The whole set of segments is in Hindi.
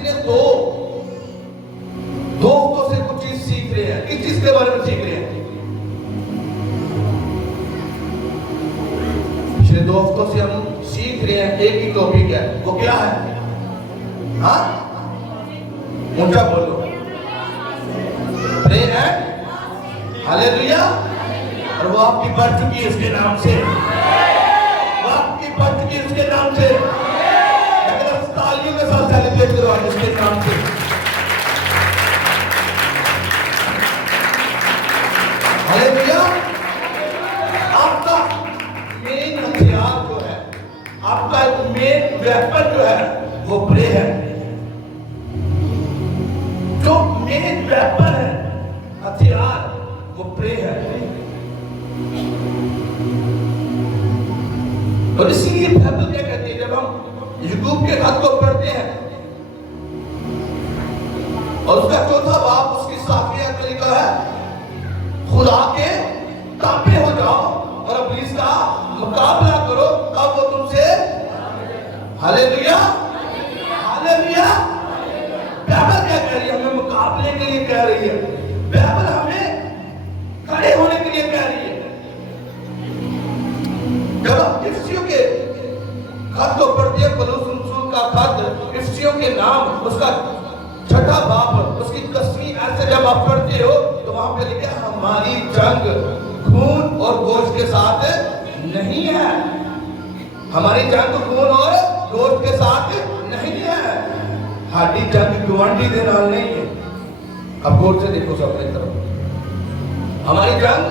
कितने दोस्तों से कुछ चीज सीख रहे हैं। किस चीज के बारे में सीख रहे हैं? पिछले दोस्तों से हम सीख रहे हैं एक ही टॉपिक है, वो क्या है? हाँ, ऊंचा बोलो। Pray and hallelujah. और वो आपकी बढ़ चुकी है इसके नाम से, वो आपकी बढ़ चुकी है इसके नाम से। अगर तालियों के साथ सेलिब्रेट करो आज इसके नाम से। हालेलुया। आपका मेन हथियार जो है, आपका मेन वेपन जो है वो प्रे है। जो मेन वेपन है, हथियार, वो प्रे है। और इसीलिए बाइबल क्या कहती है, जब हम याकूब के खत को पढ़ते हैं और उसका चौथा बाब उसकी 7वीं आयत में लिखा है, खुदा के ताबे हो जाओ और इब्लीस का मुकाबला करो, तब वो तुमसे। Hallelujah, hallelujah. बाइबल क्या कह रही है? हमें मुकाबले के लिए कह रही है। बाइबल हमें खड़े होने के लिए कह रही है। जब आप इफ्सियों के खत को पढ़ते हैं, पौलुस रसूल का खत, इफ्सियों के नाम, उसका 6ठा बाब, उसकी 10वीं आयत से जब आप पढ़ते हो तो वहां पे लिखा है, हमारी जंग खून और गोश्त के साथ नहीं है। हमारी जंग खून और गोश्त के साथ नहीं है। हमारी जंग गुआंढी के नाल नहीं है। अब गौर से देखो सब अपनी तरफ। हमारी जंग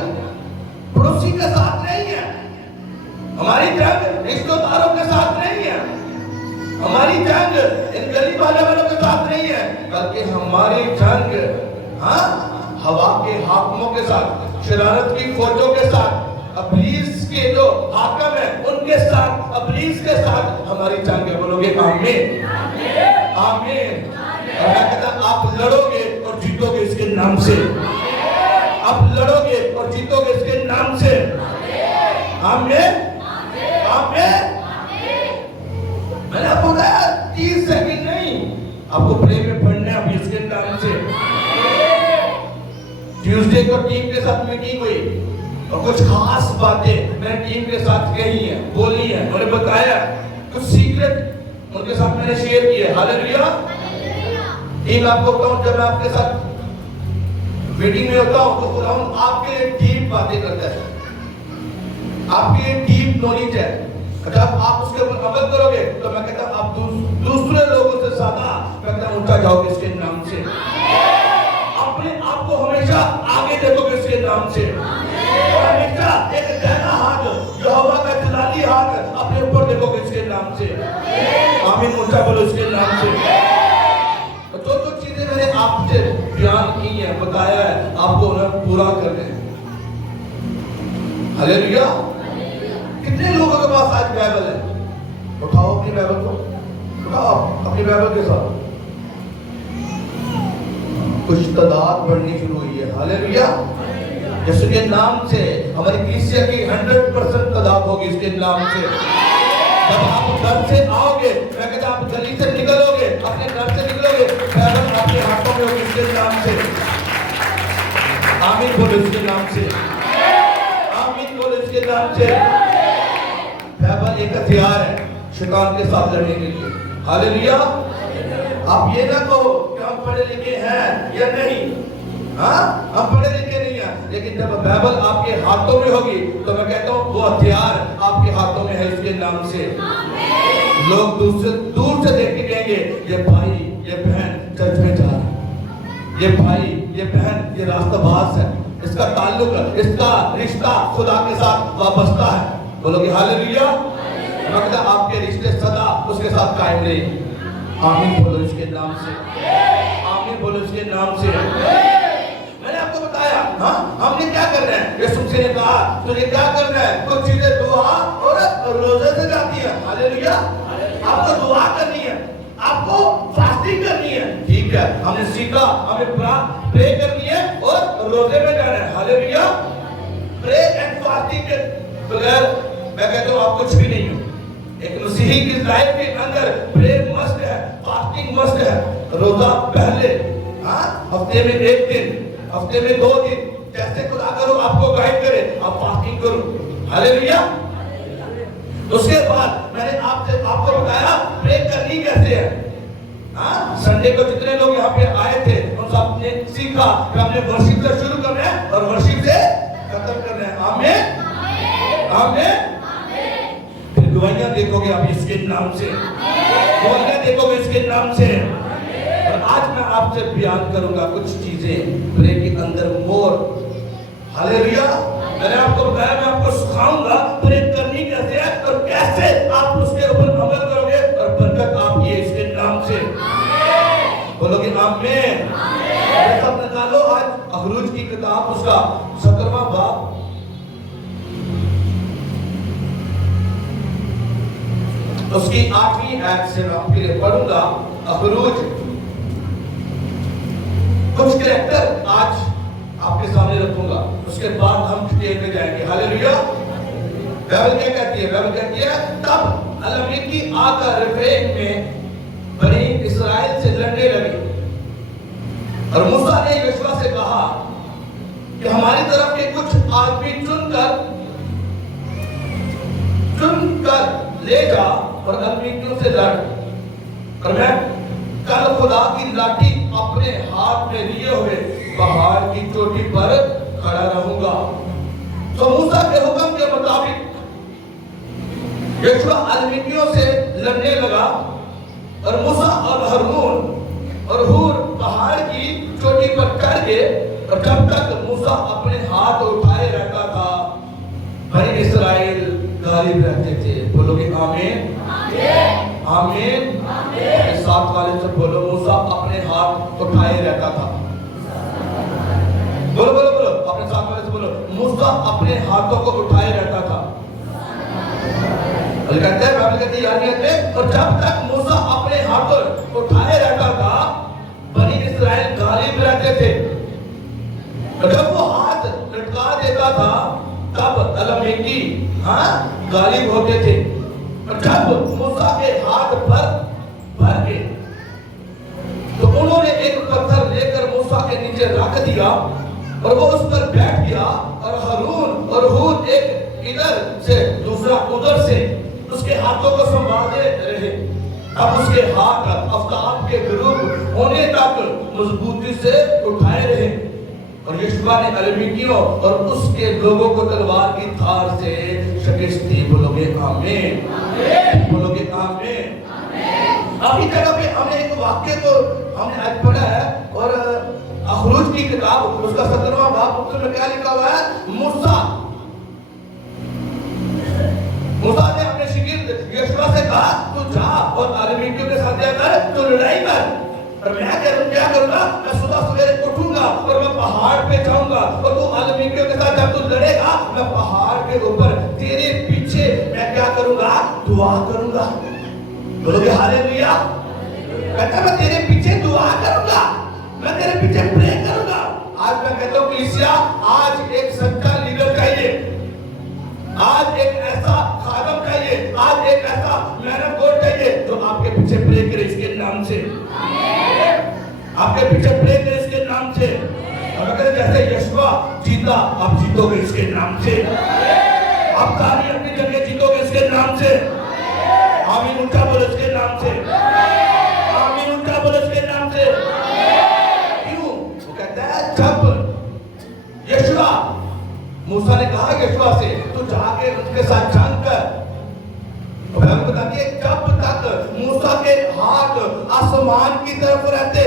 पड़ोसी के साथ नहीं है। हमारी जंग रिश्तेदारों के साथ नहीं है। हमारी जंग इन गली वालों के साथ नहीं है, बल्कि हमारी जंग हवा के हाकिमों के साथ, शरारत की फौजों के साथ, इब्लीस के जो हाकिम है उनके साथ, इब्लीस के साथ हमारी जंग है। बोलोगे आमीन, आमीन। और मैं कहता हूं, आप लड़ोगे और जीतोगे इसके नाम से। आप लड़ोगे और जीतोगे इसके नाम से। आमीन, आमीन। मैंने आपको बताया 30 सेकंड नहीं, आपको प्रे में पढ़ना है अभी इसके नाम से। ट्यूसडे को टीम के साथ मीटिंग हुई और कुछ खास बातें मैंने टीम के साथ कही है, बोली है, उन्हें बताया, कुछ सीक्रेट उनके साथ मैंने शेयर किए। हालेलुया। टीम आपको बताऊं, जब मैं आपके साथ मीटिंग में होता हूं तो खुदावंद आपके लिए डीप बातें करता है, आपके लिए डीप नॉलेज है। जब आप उसके ऊपर अमल करोगे तो मैं कहता हूं आप दूसरे लोगों से ज्यादा मैं कहता हूं ऊंचा जाओगे इसके नाम से। अपने आप को हमेशा आगे देखोगे इसके नाम से। और हमेशा एक दाहिना हाथ, यहोवा का जलाली हाथ अपने ऊपर देखोगे इसके नाम से। आमीन, ऊंचा बोलो इसके नाम से। जो चीजें मैंने आपसे बयान की है, बताया है, आपको उन्हें पूरा करना है। हालेलुया। कितने लोगों के पास आज बाइबल है? उठाओ अपनी बाइबल को, उठाओ अपनी बाइबल के साथ। कुछ तादाद बढ़नी शुरू हुई है। हालेलुया। यीशु के नाम से हमारी कलीसिया की 100% तादाद होगी इसके नाम से। जब आप घर से आओगे, मैं कहता आप गली से निकलोगे, अपने घर से निकलोगे, बाइबल आपके हाथों में होगी इसके नाम से। आमीन बोलो इसके नाम से। आमीन बोलो इसके नाम से। बाइबल एक हथियार है शैतान के साथ लड़ने के लिए। हालेलुया। आप ये ना कहो कि हम पढ़े लिखे हैं या नहीं। हम पढ़े लिखे नहीं हैं, लेकिन जब बाइबल आपके हाथों में होगी तो मैं कहता हूँ वो हथियार आपके हाथों में है इसके नाम से। लोग दूर से देख के कहेंगे, ये भाई ये बहन चर्च में जा रहा है, ये भाई ये बहन ये रास्ताबाज है, इसका ताल्लुक, इसका रिश्ता खुदा के साथ वाबस्ता है। बोलोगे हालेलुया। मैं कहता आपके रिश्ते सदा उसके साथ कायम रहे। आमीन बोलो इसके नाम से। आमीन बोलो इसके नाम से। मैंने आपको बताया हमने क्या करना है। यीशु मसीह ने कहा तुझे क्या करना है, कुछ चीजें दुआ और रोजे से जाती है। हालेलुया। आपको दुआ करनी है, आपको फास्टिंग करनी है, ठीक है, हमने सीखा, हमें प्रे करनी है और रोजे में जाना है। हालेलुया। प्रे एंड फास्टिंग के बगैर मैं कहता हूं आप कुछ भी नहीं हो। एक मसीही की लाइफ के अंदर प्रेयर मस्ट है, फास्टिंग मस्ट है। रोजा पहले, हाँ, हफ्ते में 1 दिन, हफ्ते में 2 दिन, जैसे खुदा करो आपको गाइड करे, आप फास्टिंग करो। हालेलुया। उसके बाद मैंने आपको बताया प्रे करनी कैसे है। हाँ, संडे को जितने लोग यहाँ पे आए थे उन सब ने सीखा कि हमने वर्शिप से शुरू करना है और वर्शिप से खत्म करना है। आमीन, आमीन। फिर गवाहियां देखोगे आप इसके नाम से, गवाहियां देखोगे इसके नाम से। और आज मैं आपसे बयान करूंगा कुछ चीजें प्रे के अंदर मोर। हालेलुया। मैंने आपको बताया, मैं आपको सिखाऊंगा प्रे करनी कैसे है और कैसे आप उसके ऊपर अमल करोगे और बरकत आपकी है इसके नाम से। बोलोगे आमीन। सब निकालो आज अखरूज की किताब, उसका 17वां बाब, उसकी 8वीं आयत से मैं आपके लिए पढ़ूंगा। अखरूज कुछ कैरेक्टर आज आपके सामने रखूंगा, उसके बाद हम डिटेल में जाएंगे। हालेलुया। बाइबल क्या कहती है? बाइबल कहती है तब अलामीकी आकर रेफाईम में बनी इस्राएल से लड़ने लगे और मूसा ने यहोशुआ से कहा कि हमारी तरफ के कुछ आदमी चुनकर ले जा और अलामीकियों से लड़, और मैं कल खुदा की लाठी अपने हाथ में लिए हुए पहाड़ की चोटी पर खड़ा रहूंगा। तो मूसा के हुक्म के मुताबिक यहोशुआ अलामीकियों से लड़ने लगा और मूसा और हूर पहाड़ की चोटी पर चढ़ गए। और जब तक मूसा अपने हाथ उठाए रहता था बनी इस्राएल गालिब रहते थे। बोलोगे आमीन, आमीन। साथ वाले से बोलो, मूसा अपने हाथ उठाए रहता था। बोलो बोलो बोलो, अपने साथ वाले से बोलो, मूसा अपने हाथों को उठाए रहता था। कहते हैं बाइबल कहती है और जब तक मूसा अपने हाथों उठाए रहता था बनी इस्राएल गालिब रहते थे। और जब वो हाथ लटका देता था तब अलामीकी गालिब होते थे। और जब मूसा के हाथ भर गए तो उन्होंने एक पत्थर लेकर मूसा के नीचे रख दिया और वो उस पर बैठ गया। और हारून और हूर एक इधर से दूसरा उधर से उसके हाथों को संभाले रहे। अब उसके हाथ आफ्ताब के विरुद्ध होने तक मजबूती से उठाए रहे। और यहोशुआ ने अलामीकियों और उसके लोगों को तलवार की धार से शिकस्त दी। बोलोगे आमीन, बोलोगे आमीन। अभी जगह पे हमने एक वाक्य को हमने आज पढ़ा है और अखरूज की किताब उसका 17वां बाब, उसमें क्या लिखा हुआ है? मूसा ने अपने शागिर्द यहोशुआ से कहा तू जा और अलामीकियों के साथ जाकर तू लड़ाई कर। और मैं क्या करूंगा? मैं सुबह सवेरे उठूंगा और मैं पहाड़ पे जाऊंगा और तू अलामीकियों के साथ जब तू लड़ेगा मैं पहाड़ के ऊपर तेरे पीछे मैं क्या करूंगा? दुआ करूंगा। बोलोगे हालेलुया। कहता मैं तेरे पीछे दुआ करूंगा, मैं तेरे पीछे प्रे करूंगा। आज मैं कहता हूं कि आज एक सच्चा लीडर चाहिए, आज एक ऐसा खादम चाहिए, आज एक ऐसा मैन ऑफ गॉड चाहिए जो आपके पीछे प्रे करे इसके नाम से, आपके पीछे प्रे करे इसके नाम से। और अगर जैसे यहोशुआ जीता आप जीतोगे इसके नाम से, आप सारी अपनी जगह जीतोगे इसके नाम से। आमीन, उनका बोलो इसके नाम से, आमीन, उनका बोलो इसके नाम से। क्यों? वो कहता है जब यहोशुआ, मूसा ने कहा यहोशुआ से तू जाके उनके साथ जंग कर। बाइबल बताती है जब तक मूसा के हाथ आसमान की तरफ रहते,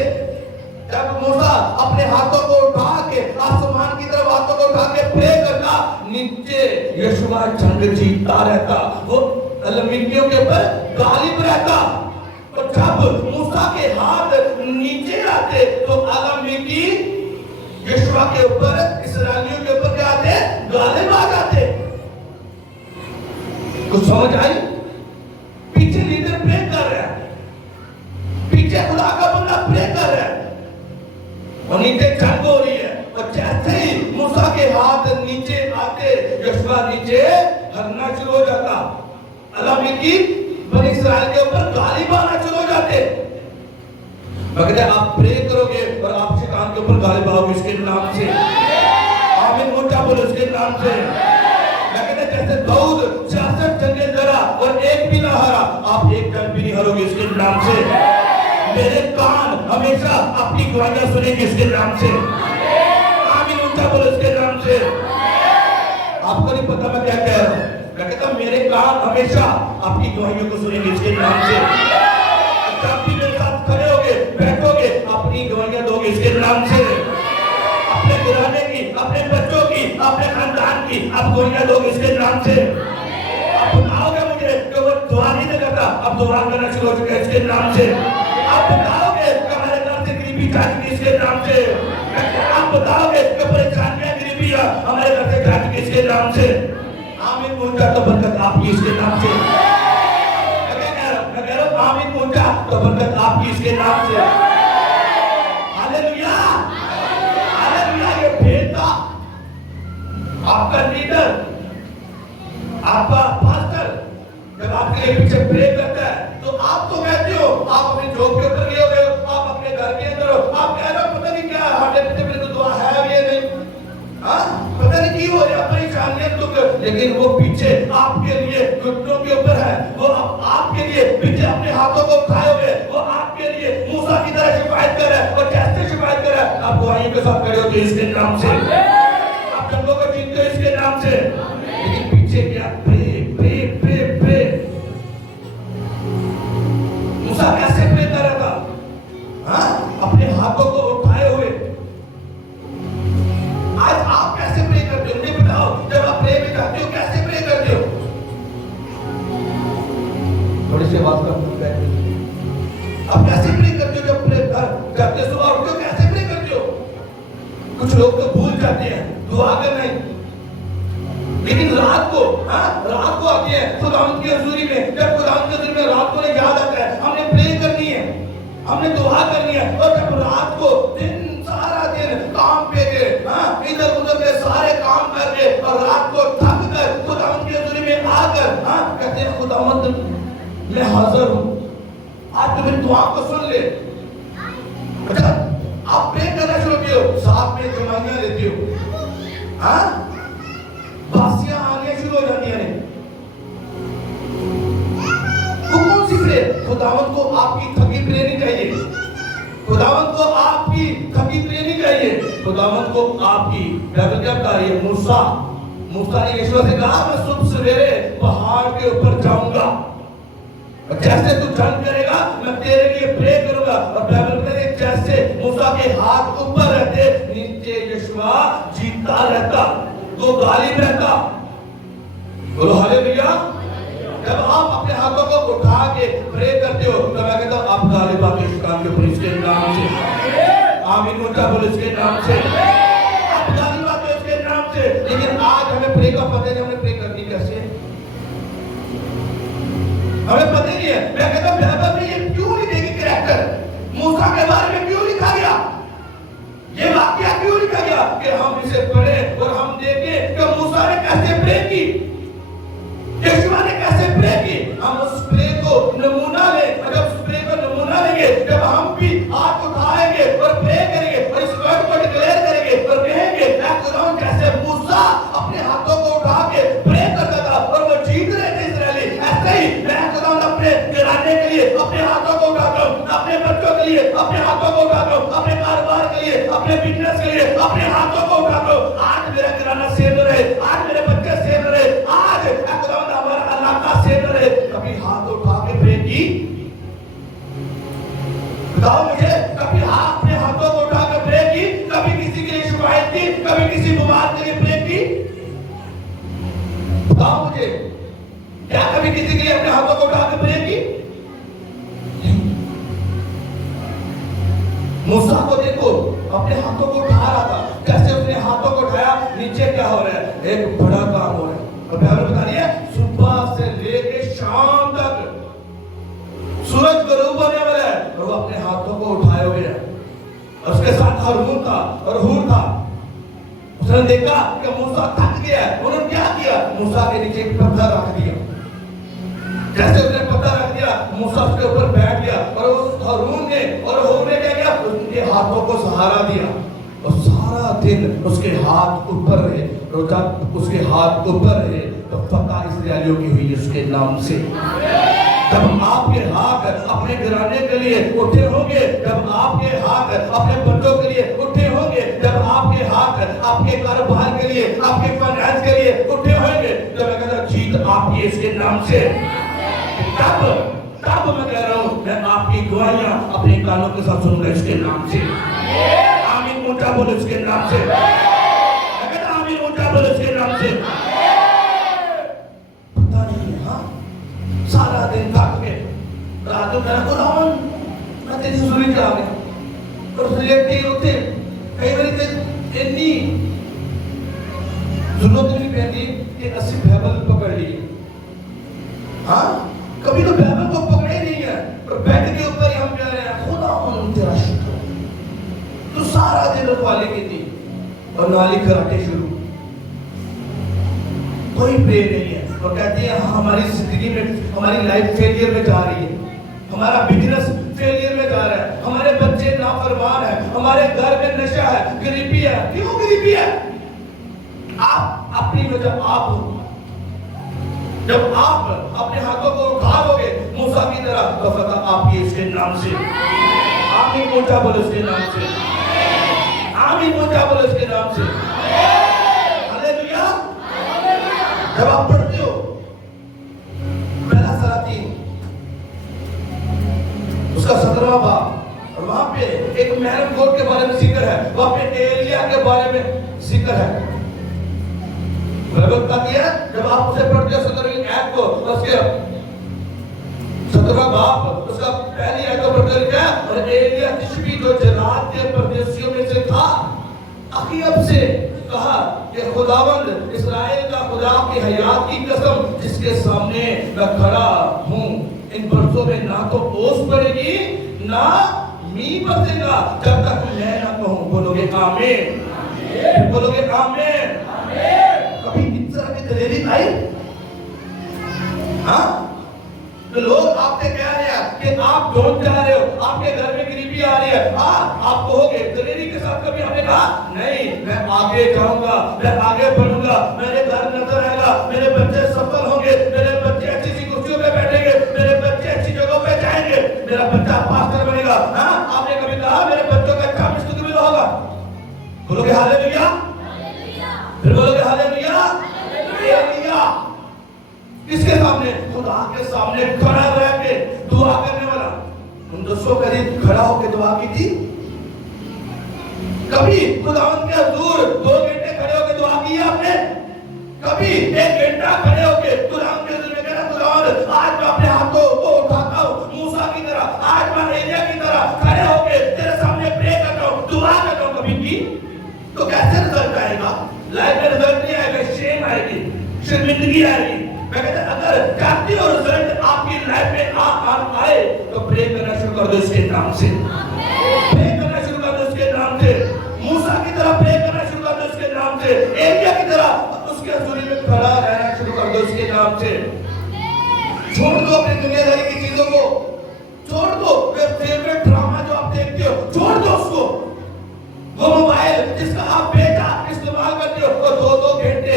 जब मूसा अपने हाथों को उठा के आसमान की तरफ हाथों को उठा के प्रे करता, नीचे यहोशुआ जंग जीतता रहता, वो अलामीकियों के ऊपर गालिब रहता। और जब मूसा के हाथ नीचे आते तो अलामीकी यहोशुआ के ऊपर, इस्राएलियों के ऊपर क्या आते? गालिब आ जाते। कुछ समझ आई? पीछे लीडर प्रे कर रहा है, पीछे खुदा का बंदा प्रे कर रहा है और नीचे जंग हो रही है। और जैसे ही मूसा के हाथ नीचे आते यहोशुआ नीचे हरना शुरू हो जाता, अलामीकी बनी इस्राएल के ऊपर गालिब आना शुरू हो जाते। मैं कहता आप प्रे करोगे और आप शैतान के ऊपर गालिब आओगे इसके नाम से। आमीन ऊंचा बोलो इसके नाम से। मैं कहता जैसे दाऊद 66 जंगें लड़ा और एक भी ना हारा, आप एक जंग भी नहीं हारोगे इसके नाम से। मेरे कान हमेशा अपनी गवाहियां सुनेंगे इसके नाम से। आमीन ऊंचा बोलो इसके नाम से। आपको नहीं पता मैं क्या कह रहा हूं। मैं कहता मेरे कान हमेशा आपकी गवाहियों को सुनेंगे इसके नाम से। जब भी मेरे साथ खड़े होगे बैठोगे अपनी गवाहियां दोगे इसके नाम से। अपने घराने की, अपने बच्चों की, अपने खानदान की आप गवाहियां दोगे इसके नाम से। आप बताओगे मुझे कि वो दुआ नहीं करता, अब दुआ करना शुरू हो चुका है इसके नाम से। आप बताओगे कि हमारे घर से गरीबी जाएगी इसके नाम से। आप बताओगे कि परेशानियां गरीबियां हमारे घर से जाएगी इसके नाम से। आमीन ऊंचा तो बरकत आपकी इसके नाम से। मैं कह रहा हूं आमीन ऊंचा तो बरकत आपकी इसके नाम से। Hallelujah hallelujah. ये भेदा आपका लीडर, आपका पास्टर जब आपके लिए पीछे प्रे करता है तो आप तो कहते हो, आप अपनी जॉब के ऊपर गए हो, आप अपने घर के अंदर हो, आप कह रहे हो पता नहीं क्या हमारे पीछे मेरे को दुआ है भी नहीं, हाँ पता नहीं क्यों हो रहा परेशानियां दुख, लेकिन वो पीछे आपके लिए घुटनों के ऊपर है। वो आपके लिए पीछे अपने हाथों को उठाए हुए, वो आपके लिए मूसा की तरह शिकायत कर रहा है। और कैसे शिकायत कर रहा है? आप गवाही के साथ खड़े होते इसके नाम से, आप जंगों को जीतते हो इसके नाम से। लेकिन पीछे क्या? Pray pray pray pray. Musa कैसे प्रे कर रहा था? हाँ अपने हाथों को उठाए हुए। आज आप कैसे प्रे करते हो? मुझे बताओ, जब आप प्रे में जाते हो कैसे प्रे करते हो? थोड़ी सी बात करते हैं, आप कैसे प्रे करते हो? जब प्रे जाते हो सुबह उठते हो कैसे प्रे करते हो? कुछ लोग तो भूल जाते हैं दुआ करना ही, लेकिन रात को आते हैं खुदावंद की हजूरी में। जब खुदावंद की हजूरी में रात को याद आता है हमने प्रे करनी है, हमने दुआ करनी है। और जब रात को सारा दिन काम पे गए, इधर उधर के सारे काम करके और रात को थक कर खुदावंद की हजूरी में आकर कहते हैं खुदावंद मैं हाजिर हूं, आज तो मेरी दुआ को सुन ले। अच्छा आप प्रे करना शुरू किए हो, साथ में जमाइयां लेते हो, बासियां आने शुरू हो जाती हैं। कौन सी प्रे? खुदावंद को आपकी थकी प्रे नहीं चाहिए, खुदावंद को आपकी थकी प्रे नहीं चाहिए, खुदावंद को आपकी। बाइबल क्या बता रही है? मूसा ने यीशु से कहा मैं सुबह सवेरे पहाड़ के ऊपर जाऊंगा, जैसे तू जंग करेगा मैं तेरे लिए प्रे करूंगा। और बाइबल कहती है जैसे मूसा के हाथ ऊपर रहते नीचे यीशुआ जीतता रहता, तो गालिब रहता। बोलो हालेलुया। जब आप अपने हाथों को उठा के प्रे करते हो तो मैं कहता हूं आप गालिब आते हो शैतान के ऊपर इसके नाम से। आमीन ऊंचा बोलो इसके नाम से। आप गालिब आते हो इसके नाम से। लेकिन आज हमें प्रे का पता नहीं, हमने प्रे करनी कैसे है हमें पता नहीं है। मैं कहता हूं बाइबल में ये क्यों नहीं देगी कैरेक्टर? मूसा के बारे में क्यों लिखा गया? ये वाकया क्यों लिखा गया कि हम इसे पढ़े और हम देखें कि मूसा ने कैसे प्रे की, यीशुआ ने कैसे प्रे की। हम उस प्रे को नमूना लें, और जब उस प्रे को नमूना लेंगे, जब हम भी हाथ उठाएंगे और प्रे करेंगे और इस वर्ड को डिक्लेयर करेंगे और कहेंगे मैं खुदावंद जैसे मूसा अपने हाथों को उठा के प्रे करता था और वो जीत रहे थे इस्राएली, ऐसे ही मैं खुदावंद अपने घराने के लिए अपने हाथों को उठाता हूं, अपने बच्चों के लिए अपने हाथों को उठाता हूं, अपने कारोबार के लिए, अपने बिजनेस के लिए अपने हाथों को उठाता हूं। आज मेरा घराना सेव रहे, आज मेरे बच्चे सेव रहे, आज खुदावंद हमारा इलाका सेव रहे। कभी हाथ उठा के प्रे की? बताओ मुझे, कभी अपने हाथों को उठा के प्रे की? कभी किसी के लिए शिकायत की? कभी किसी बीमार के लिए प्रे की? बताओ मुझे, क्या कभी किसी के लिए अपने हाथों को उठा के प्रे की? मूसा को देखो अपने हाथों को उठा रहा था, जैसे उसने हाथों को उठाया नीचे क्या हो रहा है? एक बड़ा काम हो रहा है। और बाइबल बता रही है सुबह से लेके शाम तक सूरज गरूब होने वाला है और वो अपने हाथों को उठाए हुए है। और उसके साथ हारून था और हूर था। उसने देखा कि मूसा थक गया है, उन्होंने क्या किया? मूसा के नीचे एक पत्थर रख दिया। जैसे उसने पत्थर रख मूसा उसके ऊपर बैठ गया और हारून ने क्या किया, उसके हाथों को सहारा दिया और सारा दिन उसके हाथ ऊपर रहे। और जब उसके हाथ ऊपर रहे तो फतह इस्राएलियों की हुई उसके नाम से। जब आपके हाथ अपने घराने के लिए उठे होंगे, जब आपके हाथ अपने बच्चों के लिए उठे होंगे, जब आपके हाथ आपके कारोबार के लिए, आपके फाइनेंस के लिए उठे होंगे, तो मैं कहता जीत आपकी इसके नाम से। तब मैं कह रहा हूं, मैं आपकी गवाहियां अपने कानों के साथ सुनूंगा इसके नाम से। आमीन ऊंचा बोलो इसके नाम से। मैं कहता आमीन ऊंचा बोलो इसके नाम से। पता नहीं, हाँ सारा दिन थक के रात में मेरा खुदावन मैं तेरी हुजूरी जा गया और लेटे उठे कई बार इतनी जरूरत नहीं पैदी कि असि बाइबल पकड़ ली। हाँ कभी तो बाइबल को पकड़े नहीं है और बेड के ऊपर ही हम कह रहे हैं खुदावन तेरा शुक्र। तो सारा दिन रखवाली की थी और नाली कराटे शुरू, कोई प्रे नहीं है और कहते हैं हमारी जिंदगी में हमारी लाइफ फेलियर में जा रही है, हमारा बिजनेस फेलियर में जा रहा है, हमारे बच्चे नाफरमान है, हमारे घर में नशा है, गरीबी है। क्यों गरीबी है? आप अपनी वजह आप हो। जब आप अपने हाथों को उठाओगे मूसा की तरह तो फतह आपकी इसके नाम से। आमीन ऊंचा बोलो इसके नाम से। आमीन ऊंचा बोलो इसके नाम से। हालेलुया। जब आप पढ़ते हो पहला सलातीन उसका 17वां बाब और वहां पे एक महरम गोद के बारे में जिक्र है, वहां पे एलिया के बारे में जिक्र है। बताती है जब आप उसे पढ़ते हो 17वीं आयत को, उसके 17वां बाब उसका पहली आयत को पढ़ते लिखा है और एलिया तिशबी जो जलाद के परदेशियों में से था अखीब से कहा कि खुदावंद इस्राएल का खुदा की हयात की कसम जिसके सामने मैं खड़ा हूं, इन बरसों में ना तो ओस पड़ेगी ना मी बरसेगा जब तक मैं ना कहूं। बोलोगे आमीन? बोलोगे आमीन? कभी इस तरह की दलेरी आई? हाँ तो लोग आपसे कह रहे हैं कि आप डूब जा रहे हो, आपके घर में गरीबी आ रही है। हाँ आप कहोगे दलेरी के साथ, कभी हमने कहा नहीं मैं आगे जाऊंगा, मैं आगे बढ़ूंगा, मेरे घर नजर आएगा, मेरे बच्चे सफल होंगे, मेरे बच्चे अच्छी सी कुर्सियों पे बैठेंगे, मेरे बच्चे अच्छी जगहों पे जाएंगे, मेरा बच्चा पास्टर बनेगा। हाँ आपने कभी कहा मेरे बच्चों का अच्छा मिस्टर मिला होगा? बोलोगे हालेलुया? फिर बोलोगे हालेलुया? एलिया किसके सामने? खुदा के सामने खड़ा रह के दुआ करने वाला। उन 200 करीब खड़ा होकर दुआ की थी। कभी खुदावंद के हुजूर 2 घंटे खड़े होकर दुआ की है आपने? कभी 1 घंटा खड़े होकर खुदावंद के हुजूर में कहना खुदावंद आज मैं अपने हाथों को उठाता हूं मूसा की तरह, आज मैं एलिया की तरह खड़े होकर तेरे सामने प्रे करता हूं, दुआ करता हूं। कभी की तो कैसे रिजल्ट आएगा? लाइफ में रिजल्ट नहीं आएगा, शेम आएगी, शर्मिंदगी आएगी। मैं कहता अगर चाहते हो रिजल्ट आपकी लाइफ में आए तो प्रे करना शुरू कर दो इसके नाम से। प्रे करना शुरू कर दो इसके नाम से। मूसा की तरह प्रे करना शुरू कर दो इसके नाम से। एलिया की तरह उसके हुजूरी में खड़ा रहना शुरू कर दो इसके नाम से। छोड़ दो अपनी दुनियादारी की चीजों को, छोड़ दो फेवरेट ड्रामा जो आप देखते हो, छोड़ दो उसको। वो मोबाइल जिसका आप बेटा इस्तेमाल करते हो और 2-2 घंटे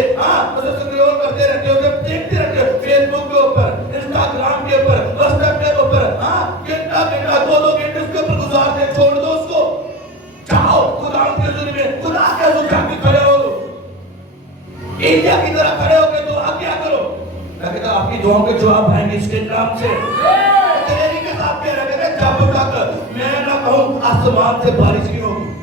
उसे स्क्रॉल करते रहते हो, देखते रहते हो फेसबुक के ऊपर, इंस्टाग्राम के ऊपर, व्हाट्सएप के ऊपर, घंटा 2-2 घंटे उसके ऊपर गुजारते। छोड़ दो उसको, जाओ खुदा के हुजूर में, खुदा के हुजूर जाके खड़े हो, एलिया की तरह खड़े होकर दुआ क्या करो। मैं कहता आपकी दुआओं के जवाब आएंगे इसके नाम से। तेरी के साथ कह रहे थे जब तक मैं ना कहूं आसमान से बारिश नहीं होगी।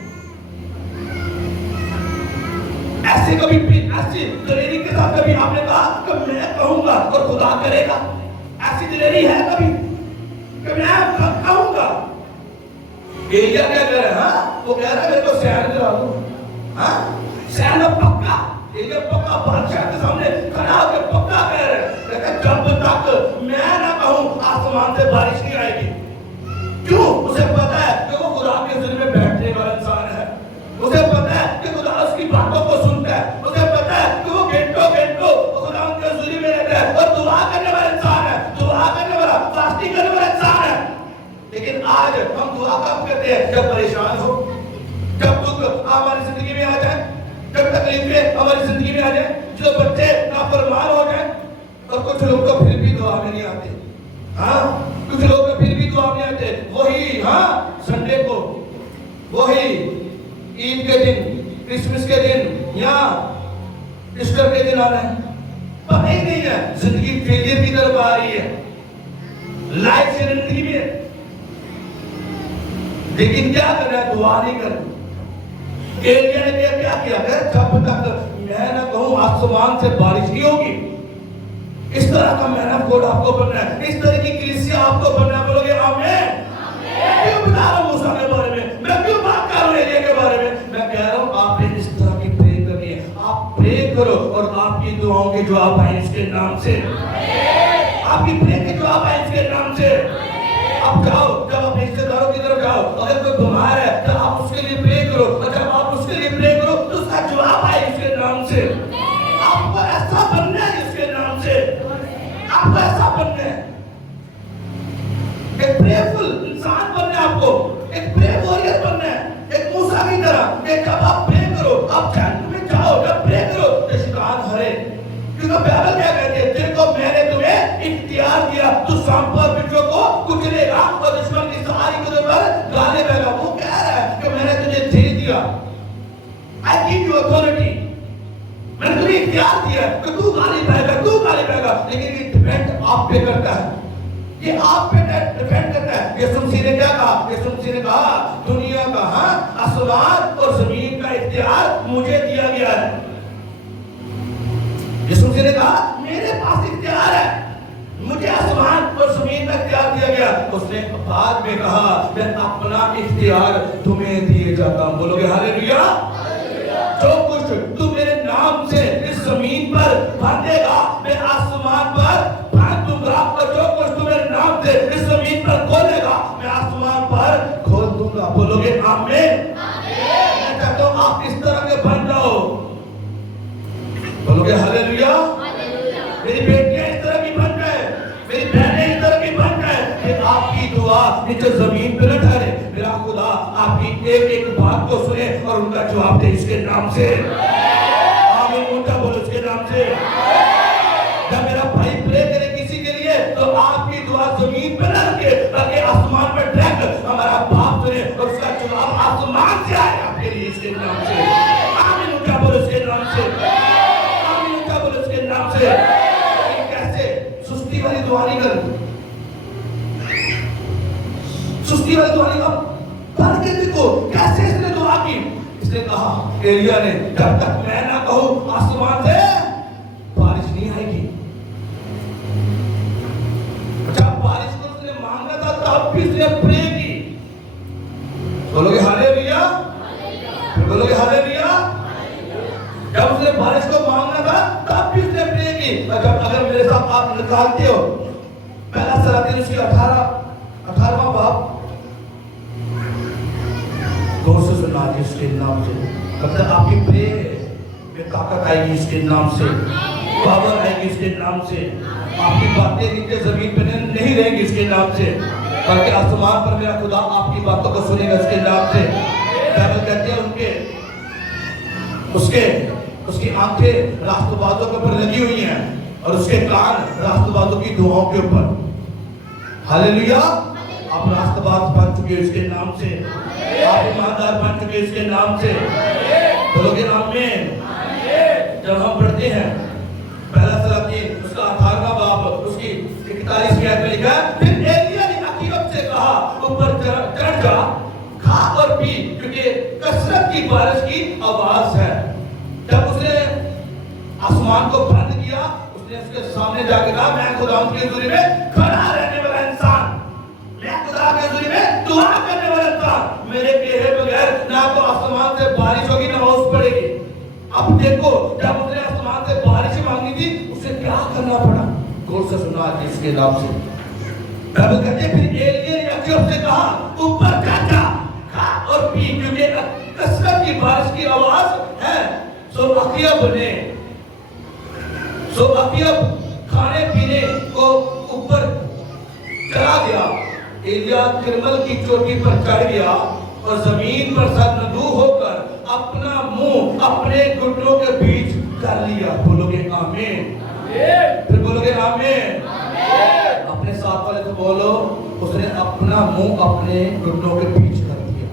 ऐसे कभी ऐसी दिलेरी के साथ कभी आपने कहा कि मैं कहूंगा और खुदा करेगा? ऐसी दिलेरी है कभी कि मैं कहूंगा? एलिया क्या कह रहा है? वो कह रहा है मेरे को सैन करा दो। सैन पक्का, एलिया पक्का बादशाह के सामने खड़ा होकर पक्का कह रहा है जब तक मैं ना कहूं आसमान से बारिश नहीं आएगी। क्यों? उसे पता है कि वो खुदा के हुजूर में बैठने वाला इंसान है। उसे पता है कि खुदा उसकी बातों को सुनता है। उसे पता है कि वो घंटों खुदा उनके हुजूरी में रहता है और दुआ करने वाला इंसान है, दुआ करने वाला, फास्टिंग करने वाला हम दुआ कब करते हैं? जब परेशान हो, जब दुख हमारी जिंदगी में आ जाए, जब तकलीफें हमारी जिंदगी में आ जाए, जो बच्चे नाफरमान हो जाए। और कुछ लोग तो फिर भी दुआ में नहीं आते। हाँ, कुछ लोग तो फिर भी दुआ में आते। वही हाँ संडे को, वही ईद के दिन, क्रिसमस के दिन या ईस्टर के दिन आ रहे हैं, पता ही नहीं है जिंदगी फेलियर की तरफ आ रही है, लाइफ से जिंदगी में। लेकिन क्या करना है? दुआ नहीं करना। एलिया ने क्या किया? जब तक मैं ना कहूं आसमान से बारिश नहीं होगी, इस तरह का मैन ऑफ गॉड आपको बनना है, इस तरह की कलीसिया आपको बनना है। बोलोगे आमीन? क्यों बता रहा हूं मूसा के बारे में, मैं क्यों बात कर रहा हूं एलिया के बारे में? मैं कह रहा हूं आपने इस तरह की प्रे करनी है। आप प्रे करो और आपकी दुआओं के जवाब आए इसके नाम से। आपकी प्रे के जवाब आए इसके नाम से। आप जाओ, जब अपने रिश्तेदारों की तरफ जाओ, अगर कोई बीमार है तो आप उसके लिए प्रे करो, और जब आप उसके लिए प्रे करो तो उसका जवाब आए इसके नाम से। आपको ऐसा बनना है इसके नाम से, आपको ऐसा बनना है, एक प्रेयरफुल इंसान बनना है, आपको एक प्रेयर वॉरियर बनना है, एक मूसा की तरह। एक जब आप प्रे करो, आप जंग में जाओ, जब प्रे करो तो शैतान हरे। क्योंकि बाइबल क्या कहती है? देखो मैंने तुम्हें इख्तियार दिया, तू सांपर बिच्छू को कुचलेगा और दुश्मन की सारी कुदरत पर गाले बहेगा। वो कह रहा है कि मैंने तुझे दे दिया, आई गिव यू अथॉरिटी, मैंने तुम्हें इख्तियार दिया कि तू गाली बहेगा, तू गाली बहेगा। लेकिन ये डिपेंड आप पे करता है, ये आप पे डिपेंड करता है। यीशु मसीह ने क्या कहा? यीशु मसीह ने कहा दुनिया का आसमान और जमीन का इख्तियार मुझे दिया गया है। यीशु मसीह ने कहा मेरे पास इख्तियार है, मुझे आसमान और जमीन का इख्तियार दिया गया। उसने बाद में कहा मैं अपना इख्तियार तुम्हें दिए जाता हूं। बोलोगे हालेलुया? जो कुछ तू मेरे नाम से इस जमीन पर बांधेगा मैं आसमान पर बांध दूंगा, और जो कुछ तू मेरे नाम से इस जमीन पर खोलेगा मैं आसमान पर खोल दूंगा। बोलोगे आमीन? मैं कहता हूं आप इस तरह के बन जाओ। बोलोगे हालेलुया? मेरी बेटियां इस तरह की बन जाए, मेरी बहनें इस तरह की बन जाए कि आपकी दुआ नीचे जमीन पर न ठहरे। मेरा खुदा आपकी एक एक बात को सुने और उनका जवाब दे इसके नाम से। आमीन? उनका बोलो इसके नाम से। जब मेरा भाई प्रे करे किसी के लिए तो आपकी दुआ जमीन पर न रखे, बल्कि आसमान पर डायरेक्ट हमारा बाप सुने और उसका जवाब आसमान से आए आपके लिए इसके नाम से। आमीन? उनका बोलो इसके नाम से। आमीन? उनका बोलो इसके नाम से। कैसे? सुस्ती वाली दुआ नहीं करनी, सुस्ती वाली दुआ नहीं करनी। पढ़ के देखो कैसे इसने दुआ की। इसने कहा एलिया ने जब तक मैं ना कहूं आसमान से बारिश नहीं आएगी। जब बारिश को उसने मांगा था तब भी उसने प्रे की। बोलोगे हालेलुया? बोलोगे हालेलुया? जब उसने बारिश को मांगना था तब भी उसने प्रे की। अगर मेरे साथ आप निकालते हो पहला सलातीन उसकी 18वां बाब, गौर से सुनना इसके नाम से। मतलब आपकी प्रे में ताकत आएगी इसके नाम से, पावर आएगी इसके नाम से। आपकी बातें नीचे जमीन पे नहीं रहेंगी इसके नाम से, बल्कि आसमान पर मेरा खुदा आपकी बातों को सुनेगा इसके नाम से। बाइबल कहते हैं उसकी आंखें राष्ट्रवादों के ऊपर लगी हुई हैं और उसके कान राष्ट्रवादों की दुआओं के ऊपर। हालेलुया? आप राष्ट्रवाद बन चुके इसके नाम से, आप ईमानदार बन चुके इसके नाम से। बोलोगे आमीन? जब हम पढ़ते हैं पहला सलातीन उसका 18वां बाब उसकी 41वीं आयत में लिखा है फिर एलिया ने अकीयब से कहा ऊपर चढ़ जा, खा और पी, क्योंकि कसरत की बारिश की आवाज है। जब उसने आसमान को बंद किया उसने उसके सामने जाके कहा मैं खुदा की हजूरी में खड़ा रहने वाला इंसान, मैं खुदा की हजूरी में दुआ करने वाला इंसान, मेरे कहे बगैर ना तो आसमान से बारिश होगी ना ओस पड़ेगी। अब देखो जब उसने आसमान से बारिश मांगी थी उसे क्या करना पड़ा? गौर से सुना इसके नाम से। बाइबल कहते हैं फिर एलिया ने अकीयब से कहा ऊपर जा, खा और पी, क्योंकि कसरत की बारिश की आवाज है। सो अकीयब खाने पीने को ऊपर चला गया एलिया किरमल की चोटी पर चढ़ गया और जमीन पर सरनदू होकर अपना मुंह अपने घुटनों के बीच कर लिया। बोलोगे आमीन? फिर बोलोगे आमीन? अपने साथ वाले को बोलो, उसने अपना मुंह अपने घुटनों के बीच कर दिया।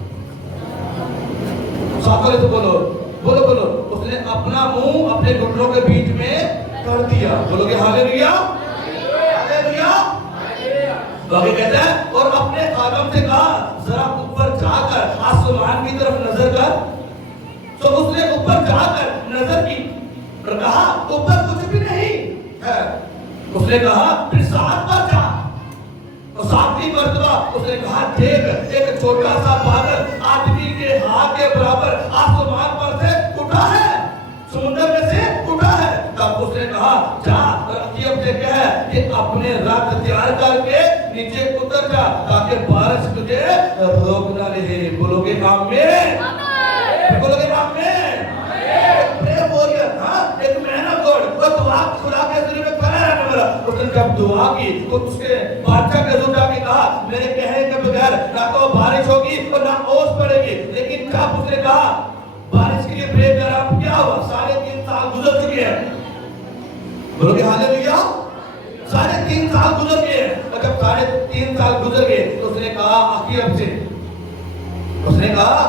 साथ वाले को बोलो, बोलो बोलो, उसने अपना मुंह अपने घुटनों के बीच में कर दिया। बोलोगे हालेलुया? हालेलुया? बाकी कहता है और अपने खादम से कहा जरा ऊपर जाकर आसमान की तरफ नजर कर। तो उसने ऊपर जाकर नजर की और कहा ऊपर कुछ भी नहीं है। उसने कहा फिर 7 बार जा और 7वीं मर्तबा उसने कहा देख एक छोटा सा बादल आदमी के हाथ के बराबर आसमान पर से उठा है, समुद्र में से उठा है। तब उसने कहा जा और अकीब से कह कि अपने रथ तैयार करके नीचे उतर जा ताकि बारिश तुझे रोक ना रहे। बोलोगे आमीन? बोलोगे आमीन? प्रेम हो गया। हाँ, एक मेहनत और दुआ खुदा के ज़रिए में खड़ा रहने वाला। उसने जब दुआ की तो उसके बादशाह के हजूर जाके कहा मेरे कहने के बगैर ना तो बारिश होगी और ना ओस पड़ेगी। लेकिन जब उसने कहा बारिश के लिए प्रे कर, अब क्या हुआ? 3.5 साल गुजर चुके हैं। बोलोगे हालेलुया? 3.5 साल गुजर गए और जब 3.5 साल गुजर गए तो उसने कहा अकीब से, उसने कहा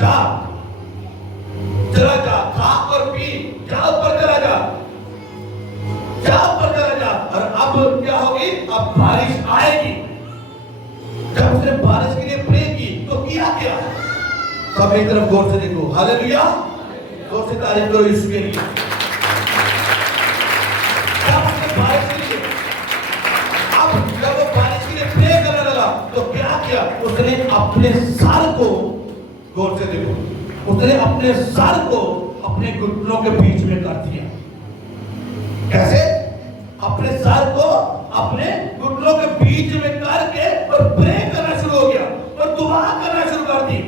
जा चला जा, खा और पी, जा ऊपर चला जा, जा ऊपर चला जा। और अब क्या होगी? अब बारिश आएगी। जब उसने बारिश के लिए प्रे की तो किया क्या? सब एक तरफ गौर से देखो। हालेलुया? गौर से तारीफ करो यीशु के लिए। जब उसने बारिश के लिए, अब जब वो बारिश के लिए प्रे करने लगा तो क्या किया? उसने अपने सर को, गौर से देखो, उसने अपने सर को अपने घुटनों के बीच में कर दिया। कैसे? अपने सर को अपने घुटनों के बीच में करके और प्रे करना शुरू हो गया और दुआ करना शुरू कर दी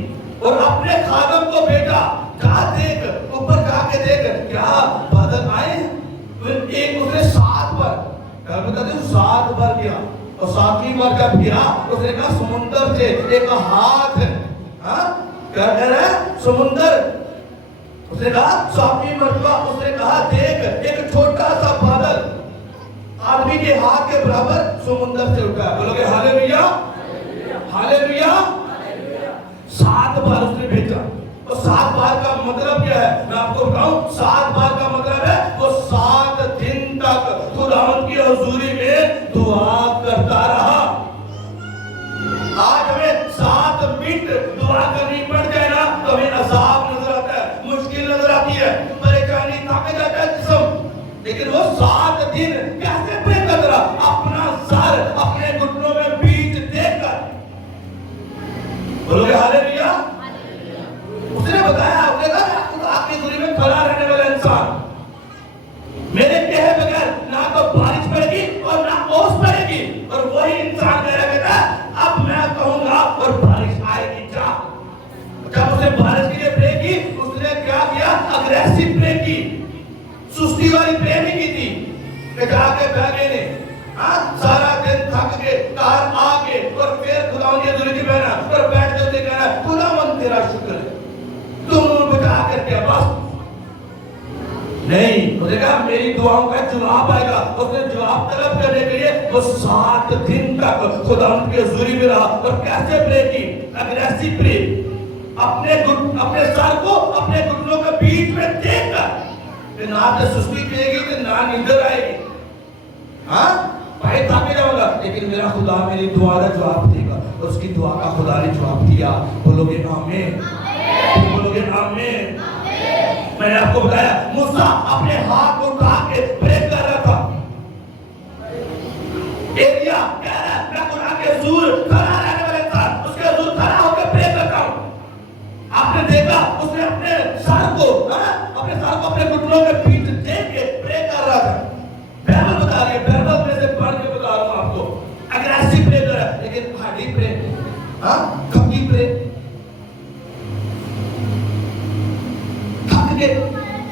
और अपने खादम को भेजा, जा देख, ऊपर जाके देख क्या बादल आए। एक उसने 7 बार, बता दे 7 बार किया और 7वीं बार जब किया उसने कहा समुद्र से एक हाथ, हाँ क्या कह रहा है? समुद्र। उसने कहा 7वीं मर्तबा उसने कहा देख एक छोटा सा बादल आदमी के हाथ के बराबर समुद्र से उठा है। बोलोगे हालेलुया? हालेलुया? 7 बार उसने भेजा और 7 बार का मतलब क्या है? मैं आपको बताऊं, 7 बार का मतलब है वो 7 दिन तक खुदावंद की हुजूरी में दुआ करता रहा। आज हमें 7 मिनट दुआ करनी पड़ जाए ना तो हमें अजाब नजर आता है, मुश्किल नजर आती है, परेशानी, थक जाता है जिस्म। लेकिन वो 7 दिन कैसे प्रे कर रहा? अपना सर अपने घुटनों में बीच देकर। बोलोगे हालेलुया? उसने बताया, उसने कहा खुदा की हुजूरी में खड़ा रहने वाला इंसान मेरे कहे बगैर ना तो बारिश पड़ेगी और ना ओस पड़ेगी। और वही इंसान कह रहा है अब मैं कहूंगा और बारिश आएगी। जा। जब उसने बारिश के लिए प्रे की उसने क्या किया? अग्रेसिव प्रे की, सुस्ती वाली प्रे नहीं की थी कि जाके बैठे ने, हाँ सारा दिन थक के कार आके और फिर खुदावंद की हुजूरी में बैठना और बैठ के कहना खुदावंद तेरा शुक्र है तुम बचा करके। बस नहीं, उसने कहा मेरी दुआओं का जवाब आएगा। उसने जवाब तलब करने के लिए वो 7 दिन तक खुदावंद की हुजूरी में रहा और कैसे प्रे की? अग्रेसिव प्रे, अपने सर को अपने घुटनों के बीच में देकर। ना तो सुस्ती पिएगी तो ना नींदर आएगी, हाँ भाई थक जाऊंगा, लेकिन मेरा खुदा मेरी दुआ का जवाब देगा। और उसकी दुआ का खुदा ने जवाब दिया। बोलोगे आमीन? बोलोगे आमीन? मैंने आपको बताया मूसा अपने हाथ को उठा के प्रे कर रहा था। एलिया कह रहा है मैं खुदा के हुजूर खड़ा रहने वाले था, उसके हुजूर खड़ा होकर प्रे करता हूं। आपने देखा उसने अपने सर को अपने घुटनों के बीच देख के प्रे कर रहा था। बाइबल बता रही है, बाइबल में से पढ़ के बता रहा हूं आपको। अग्रेसिव प्रे कर रहा है लेकिन हार्डी प्रे, हाँ खपी प्रे,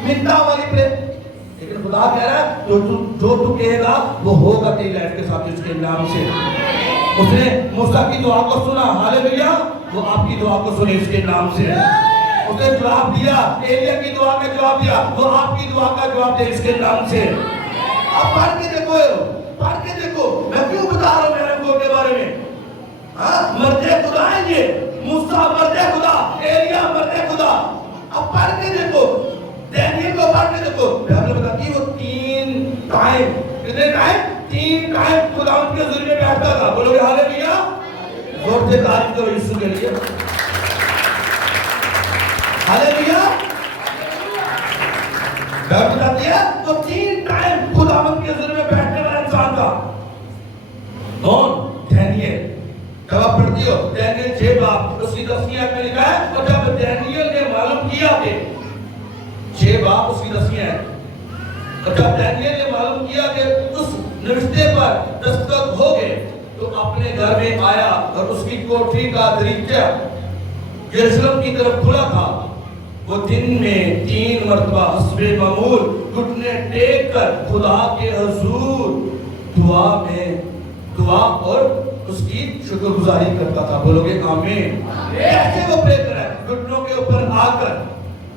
मिन्नत वाली प्रे। लेकिन खुदा कह रहा है जो तू कहेगा वो होगा तेरी लाइफ के साथ, उसके नाम से। उसने मूसा की दुआ को सुना, हालेलुया। वो आपकी दुआ को सुने इसके नाम से। उसने जवाब दिया, एलिया की दुआ का जवाब दिया, वो आपकी दुआ का जवाब दे इसके नाम से। आप पढ़ के देखो, पढ़ के देखो, मैं क्यों बता रहा हूँ मेरे के बारे में। हाँ, मर्दे खुदा है ये, मूसा मर्दे खुदा, एलिया मर्दे खुदा। अब पढ़ के देखो, दानियल को पढ़ के देखो, बाइबल बताती है वो 3 टाइम, कितने टाइम? 3 टाइम खुदा उनके हुजूर में बैठता था। बोलोगे हालेलुया? जोर से तारीफ करो यीशु के लिए। हालेलुया। बाइबल बताती है वो 3 टाइम खुदा उनके हुजूर में बैठने वाला इंसान था। कौन? दानियल। जब आप पढ़ती हो दानियल 6 बाब, उसकी 10वीं आयत में लिखा है, और जब दानियल ने मालूम किया कि 6 बाब उसकी 10वीं आयत, और जब दानियल ने मालूम किया कि उस निविष्टे पर दस्तखत हो गए, तो अपने घर में आया और उसकी कोठरी का दरीचा यरूशलेम की तरफ खुला था। वो दिन में 3 मरतबा हस्बे मामूल घुटने टेक कर खुदा के हुजूर दुआ और उसकी शुक्रगुजारी करता था। बोलोगे आमीन? कैसे वो प्रे कर रहा है? घुटनों के ऊपर आकर।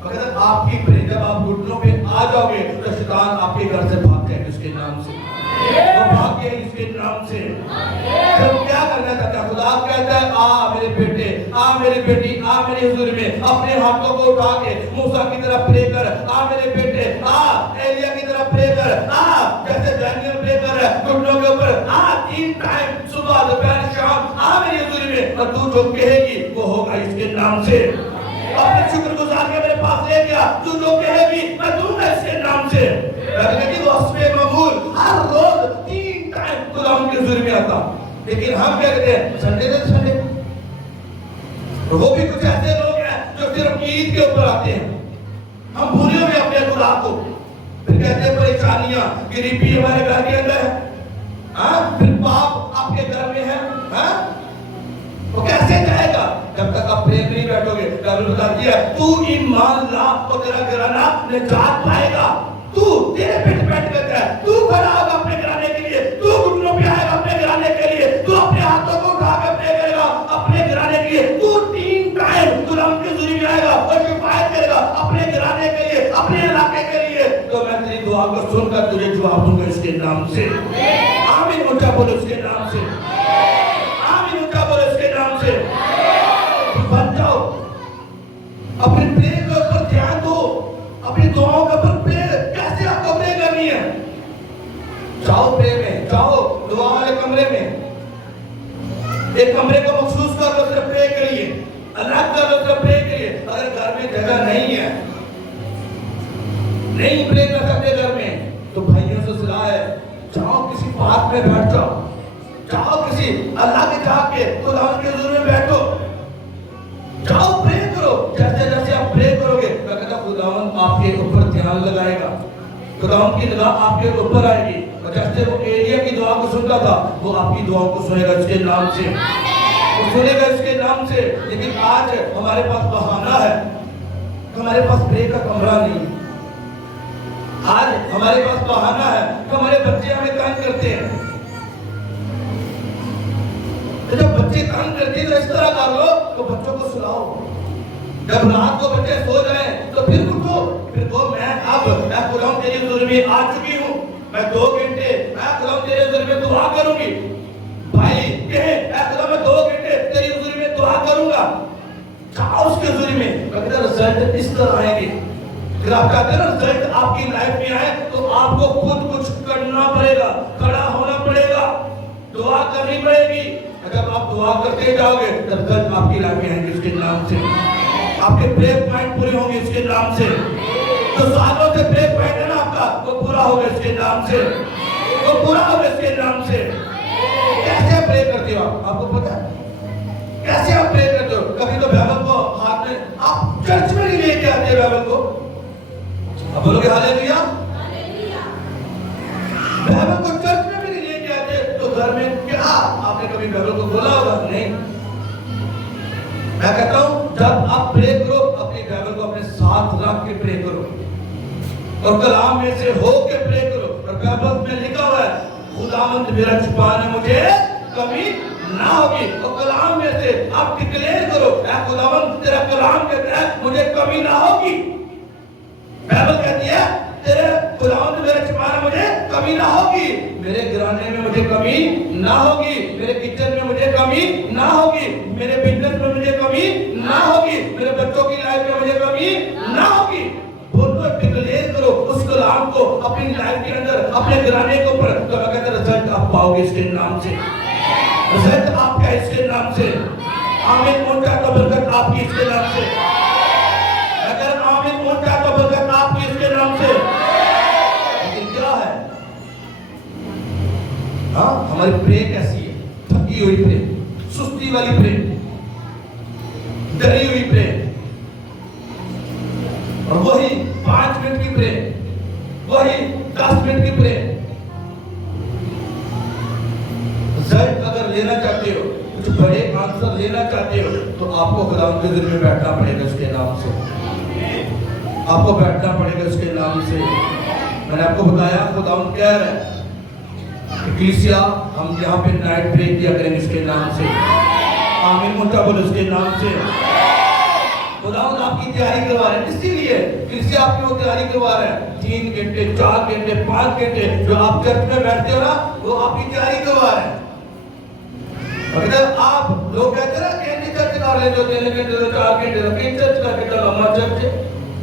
अगर आपकी प्रे जब आप घुटनों पे आ जाओगे तो शैतान आपके घर से भाग जाएगा इसके नाम से। वो भाग गया इसके नाम से। फिर क्या करना चाहता है? खुदा कहता है आ मेरे बेटे, आ मेरी बेटी, आ मेरे हुजूर में अपने हाथों को उठा के मूसा की तरह प्रे कर। आ मेरे बेटे, आ एलिया की तरह प्रे कर। आ जैसे दानियल प्रे कर रहा है घुटनों के ऊपर। आ 3 टाइम, सुबह दोपहर शाम, आ मेरे हुजूर में, और तू जो कहेगी वो होगा इसके नाम से। अपने शुक्रगुजार के मेरे पास ले गया, तू जो कहेगी मैं दूंगा इसके नाम से। लेकिन वो हस्बे मामूल हर रोज 3 टाइम खुदा उनके हुजूर में आता। लेकिन हम क्या कहते हैं? संडे से संडे। वो भी कुछ ऐसे लोग हैं जो सिर्फ ईद के ऊपर आते हैं। हम भूले हुए अपने खुदा को। फिर कहते हैं परेशानियां, गरीबी हमारे घर के अंदर है, हाँ? फिर पाप आपके घर में है, हाँ? वो कैसे जाएगा जब तक आप प्रेम नहीं बैठोगे? बाइबल बताती है तू ईमान ला तो तेरा घराना निजात पाएगा। तू तेरे पेट बैठ कर है, तू खड़ा होगा अपने घराने के लिए, तू घुटनों पे आएगा अपने घराने के लिए, तू अपने हाथों को उठा कर प्रे करेगा अपने घराने के लिए, तू 3 टाइम खुदा उनके हुजूर में आएगा और शिफायत करेगा अपने घराने के लिए, अपने इलाके के लिए। तो मैं तेरी दुआ को सुनकर तुझे जवाब दूंगा इसके नाम से। आमीन। ऊंचा बोलो इसके नाम से। आमीन। ऊंचा बोलो इसके नाम से। बन जाओ, अपने प्रे के ऊपर ध्यान दो, अपनी दुआओं के ऊपर प्रे। कैसे आपको प्रे करनी है? जाओ प्रे में, जाओ दुआ वाले कमरे में, एक कमरे को मखसूस कर लो सिर्फ प्रे के लिए, अलग कर लो सिर्फ प्रे के लिए। अगर घर में जगह नहीं है, नहीं प्रे कर सकते घर में, तो भाइयों से सलाह है जाओ किसी पार्क में बैठ जाओ, जाओ किसी अल्लाह के जाके खुदा के हुजूर में बैठो, जाओ प्रे करो। जैसे जैसे आप प्रे करोगे मैं कहता खुदावन आपके ऊपर ध्यान लगाएगा, खुदावन की निगाह आपके ऊपर आएगी। और जैसे वो एलिया की दुआ को सुनता था वो आपकी दुआओं को सुनेगा इसके नाम से, वो सुनेगा इसके नाम से। लेकिन आज हमारे पास बहाना है, हमारे पास प्रे का कमरा नहीं है। आज हमारे पास बहाना है, हमारे बच्चे हमें तंग करते हैं। तो जब बच्चे तंग करते हैं तो इस तरह कर लो तो बच्चों को सुलाओ। जब रात को बच्चे सो जाए तो फिर उठो, फिर कहो मैं खुदा तेरे हुजूर में आ चुकी हूँ, मैं 2 घंटे मैं खुदा तेरे हुजूर में दुआ करूंगी। भाई कहे मैं खुदा मैं 2 घंटे तेरे हुजूर में दुआ करूंगा। जाओ उसके हुजूर में, अगर रिजल्ट इस तरह आएंगे। अगर आप चाहते हैं रिजल्ट आपकी लाइफ में आए तो आपको खुद कुछ करना पड़ेगा, खड़ा होना पड़ेगा, दुआ करनी पड़ेगी। जब आप दुआ करते जाओगे तब रिजल्ट आपकी लाइफ में आएंगे इसके नाम से। आपके प्रेयर पॉइंट पूरे होंगे इसके नाम से। तो सालों से प्रेयर पॉइंट है ना आपका, वो पूरा होगा इसके नाम से, वो पूरा होगा इसके नाम से। कैसे प्रे करते हो आपको पता है? कैसे आप प्रे करते हो? कभी तो बाइबल को हाथ में आप चर्च में नहीं लेके आते बाइबल को। अब बोलोगे हालेलुया। बाइबल को चर्च में भी नहीं लेके आते तो घर में क्या आपने कभी बाइबल को खोला होगा? नहीं। मैं कहता हूं जब आप प्रे करो अपनी बाइबल को अपने साथ रख के प्रे करो और कलाम में से हो के प्रे करो। और बाइबल में लिखा हुआ है खुदावंद मेरा छुपाने मुझे कभी ना होगी। और कलाम में से आप डिक्लेयर करो, ऐ खुदावंद तेरा कलाम कहता है मुझे कमी ना होगी। बाइबल कहती है तेरे खुदावंद मेरे छिपाना मुझे कमी ना होगी, मेरे घराने में मुझे कमी ना होगी, मेरे किचन में मुझे कमी ना होगी, मेरे बिजनेस में मुझे कमी ना होगी, मेरे बच्चों की लाइफ में मुझे कमी ना होगी। बोलो, डिक्लेयर करो उस कलाम को अपनी लाइफ के अंदर, अपने घराने के ऊपर। तो मैं कहता रिजल्ट आप पाओगे इसके नाम से, रिजल्ट आपका इसके नाम से। आमीन। कौन चाहता बरकत आपकी इसके नाम से? अगर आमीन। कौन चाहता बरकत आपकी इसके नाम से? लेकिन क्या है, हाँ, हमारी प्रे कैसी है? थकी हुई प्रे, सुस्ती वाली प्रे, डरी हुई प्रे, और वही 5 मिनट की प्रे, वही 10 मिनट की प्रे। रिजल्ट अगर लेना चाहते हो, कुछ बड़े आंसर लेना चाहते हो, तो आपको खुदावंद के दिल में बैठना पड़ेगा उसके नाम से। आपको बैठना पड़ेगा उसके नाम से। मैंने आपको बताया खुदावंद कह रहा है इक्लीसिया, हम यहाँ पे नाइट प्रे किया करेंगे इसके नाम से। आमीन। मुझे बोलो उसके नाम से। खुदावंद आपकी तैयारी करवा रहे हैं, इसीलिए इक्लीसिया आपकी वो तैयारी करवा रहे हैं। 3 घंटे 4 घंटे 5 घंटे जो आप चर्च में बैठते हो ना, वो आपकी तैयारी करवा रहे हैं। अगर आप लोग कहते हैं ना कैंडी चर्च कर ले, जो 3 घंटे 4 घंटे चर्च करके चलो हमारा चर्च है,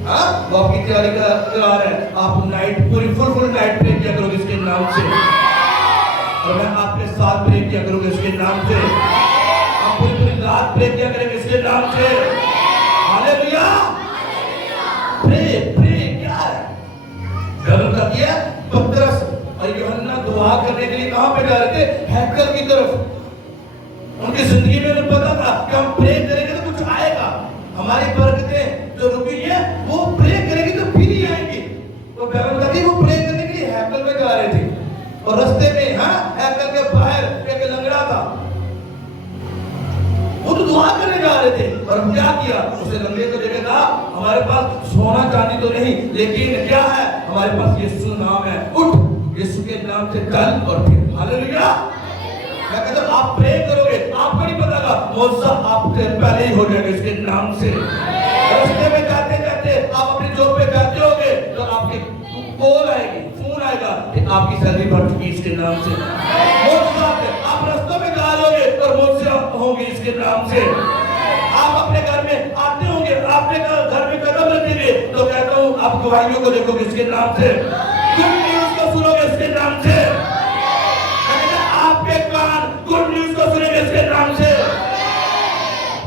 हाँ, वो आपकी तैयारी करा रहे हैं। आप नाइट पूरी फुल नाइट प्रे किया करोगे इसके नाम से, और मैं आपके साथ प्रे किया करूंगा इसके नाम से। आप पूरी रात प्रे किया करेंगे इसके नाम से। हालेलुया। प्रे प्रे क्या है? बाइबल कहती है पतरस और यूहन्ना दुआ करने के लिए कहां पे जा रहे थे? हैकल की तरफ। उनकी जिंदगी में उन्हें पता था कि हम प्रे करेंगे तो कुछ आएगा, हमारी बरकतें जो रुकी है वो प्रे करेंगे तो फिर ही आएंगी। तो बाइबल कहती है वो प्रे करने के लिए हैकल में जा रहे थे, और रास्ते में, हाँ, हैकल के बाहर एक लंगड़ा था, वो तो दुआ करने जा रहे थे। और हम क्या किया? उसे लंगड़े को देखा था, हमारे पास सोना चांदी तो नहीं, लेकिन क्या है, हमारे पास यीशु नाम है, उठ यीशु के नाम से चल और फिर। हालेलुया। मैं कहता हूं आप प्रे करोगे, आपको नहीं पता का मौजा आपके पहले ही हो जाएगा इसके नाम से। रास्ते में जाते जाते आप अपनी जॉब पे जाते होगे तो आपकी कॉल आएगी, फोन आएगा कि आपकी सैलरी बढ़ चुकी इसके नाम से। आप रास्तों में जा रहे होगे और मुझसे होंगे इसके नाम से। आप अपने घर में आते होंगे, आपने घर में कदम रखेंगे तो कहता हूँ आप गवाहियों को देखोगे इसके नाम से, गुड न्यूज को सुनोगे इसके नाम से। आपके कान गुड न्यूज को सुनेंगे इसके नाम से।